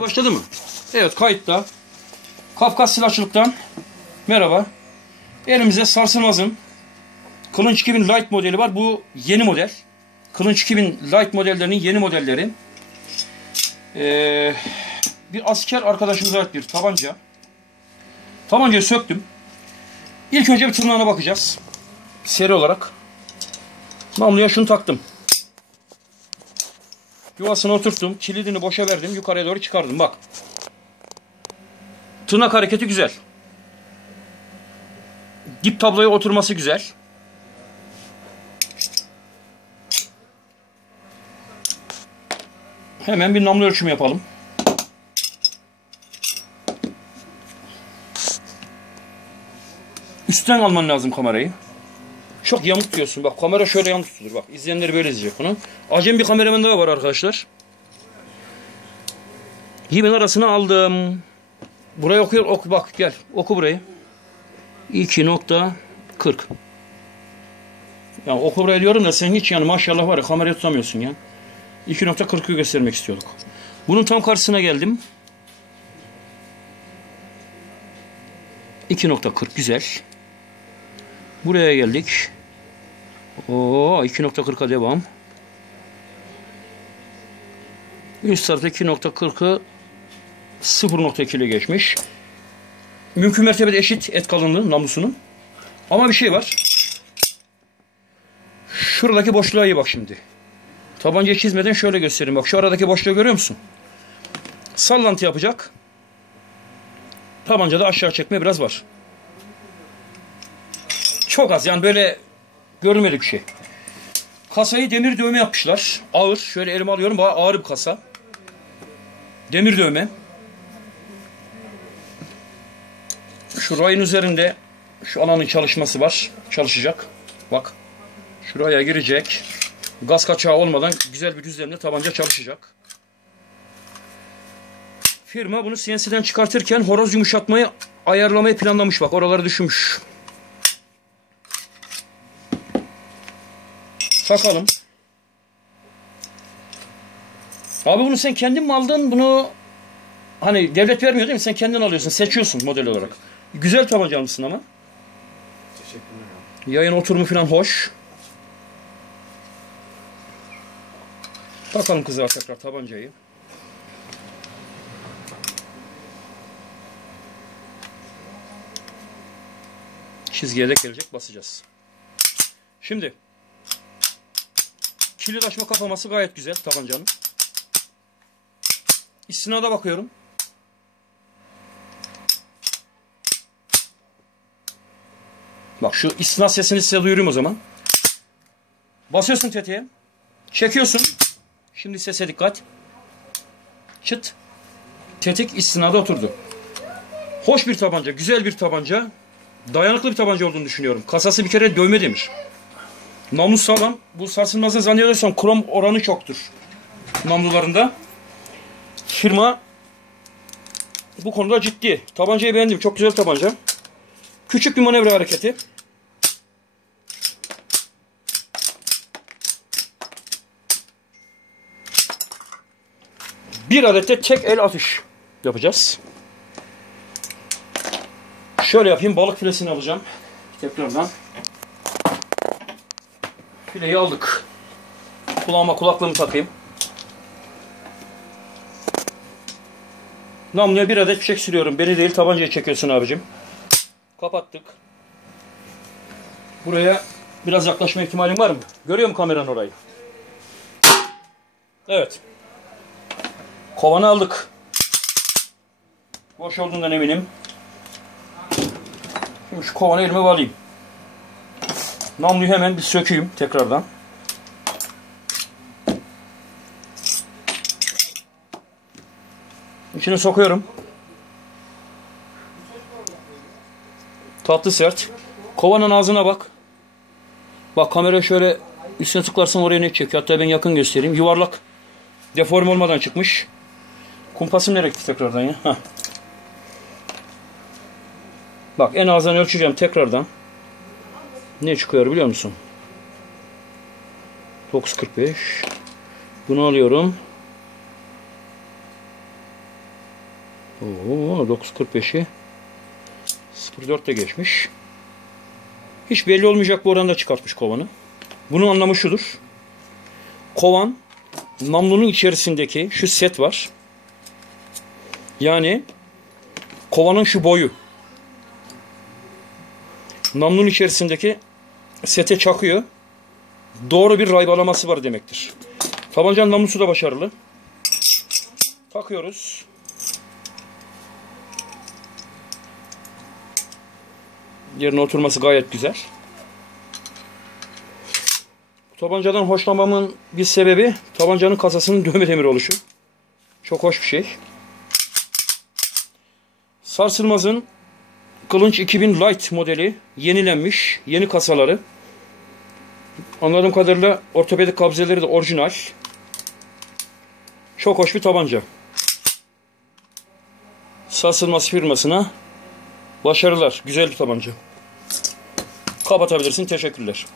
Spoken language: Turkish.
Başladı mı? Evet kayıtta. Kafkas Silahçılık'tan merhaba. Elimizde sarsılmazın Kılınç 2000 Light modeli var. Bu yeni model. Kılınç 2000 Light modellerinin yeni modelleri. Ee, bir asker arkadaşımıza ait bir tabanca. Tabancayı söktüm. İlk önce bir tırnağına bakacağız. Seri olarak. Namluya şunu taktım. Yuvasını oturttum. Kilidini boşa verdim. Yukarıya doğru çıkardım. Bak. Tırnak hareketi güzel. Dip tabloya oturması güzel. Hemen bir namlu ölçümü yapalım. Üstten alman lazım kamerayı. Çok yamuk diyorsun. Bak kamera şöyle yamuk tutulur. Bak izleyenleri böyle izleyecek bunu. Acem bir kameraman daha var arkadaşlar. Yemin arasına aldım. Burayı okuyor. Oku bak gel. Oku burayı. 2.40 Ya oku burayı diyorum da sen hiç yani maşallah var ya kamerayı tutamıyorsun ya. 2.40'ı göstermek istiyorduk. Bunun tam karşısına geldim. 2.40 güzel. Buraya geldik. Oo 2.40'a devam. Üst tarafta 2.40'ı 0.2 ile geçmiş. Mümkün mertebede eşit et kalınlığı namlusunun. Ama bir şey var. Şuradaki boşluğa iyi bak şimdi. Tabancayı çizmeden şöyle göstereyim. Bak şu aradaki boşluğu görüyor musun? Sallantı yapacak. Tabancada aşağı çekme biraz var. Çok az yani böyle görülmedik bir şey. Kasayı demir dövme yapmışlar. Ağır. Şöyle elime alıyorum. Bayağı ağır bir kasa. Demir dövme. Şu rayın üzerinde şu alanın çalışması var. Çalışacak. Bak. Şuraya girecek. Gaz kaçağı olmadan güzel bir düzlemde tabanca çalışacak. Firma bunu CNC'den çıkartırken horoz yumuşatmayı ayarlamayı planlamış. Bak oraları düşünmüş. Takalım. Abi bunu sen kendin mi aldın? Bunu hani devlet vermiyor değil mi? Sen kendin alıyorsun. Seçiyorsun model olarak. Güzel tabanca almışsın ama. Teşekkürler. Yayın oturumu falan hoş. Takalım kızlar tekrar tabancayı. Çizgiye de gelecek basacağız. Şimdi kilit açma kapaması gayet güzel tabancanın. İstinada bakıyorum. Bak şu istinat sesini size duyurayım o zaman. Basıyorsun tetiğe. Çekiyorsun. Şimdi sese dikkat. Çıt. Tetik istinada oturdu. Hoş bir tabanca, güzel bir tabanca. Dayanıklı bir tabanca olduğunu düşünüyorum. Kasası bir kere dövme demiş. Namlu sağlam. Bu sarsılmazda zannediyorsam krom oranı çoktur. Namlularında. Firma bu konuda ciddi. Tabancayı beğendim. Çok güzel tabanca. Küçük bir manevra hareketi. Bir adet de tek el atış yapacağız. Şöyle yapayım. Balık filesini alacağım. Tekrardan. Fileyi aldık. Kulağıma kulaklığımı takayım. Namluya bir adet çiçek sürüyorum. Beni değil tabancayı çekiyorsun abicim. Kapattık. Buraya biraz yaklaşma ihtimalin var mı? Görüyor mu kameran orayı? Evet. Kovanı aldık. Boş olduğundan eminim. Şimdi şu kovanı elime alayım. Namluyu hemen bir sökeyim tekrardan. İçine sokuyorum. Tatlı sert. Kovanın ağzına bak. Bak kamera şöyle üstüne tıklarsan oraya ne çekiyor? Hatta ben yakın göstereyim. Yuvarlak. Deform olmadan çıkmış. Kumpasım nereye gitti tekrardan ya? Heh. Bak en azından ölçeceğim tekrardan. Ne çıkıyor biliyor musun? 9.45 Bunu alıyorum. Oo 9.45'i 04'te geçmiş. Hiç belli olmayacak bu oranda çıkartmış kovanı. Bunun anlamı şudur. Kovan namlunun içerisindeki şu set var. Yani kovanın şu boyu. Namlunun içerisindeki sete çakıyor. Doğru bir raybalaması var demektir. Tabancanın namlusu da başarılı. Takıyoruz. Yerine oturması gayet güzel. Tabancadan hoşlanmamın bir sebebi tabancanın kasasının dövme demir oluşu. Çok hoş bir şey. Sarsılmaz'ın Kılınç 2000 Light modeli yenilenmiş. Yeni kasaları. Anladığım kadarıyla ortopedik kabzeleri de orijinal. Çok hoş bir tabanca. Sarsılmaz firmasına başarılar. Güzel bir tabanca. Kapatabilirsin. Teşekkürler.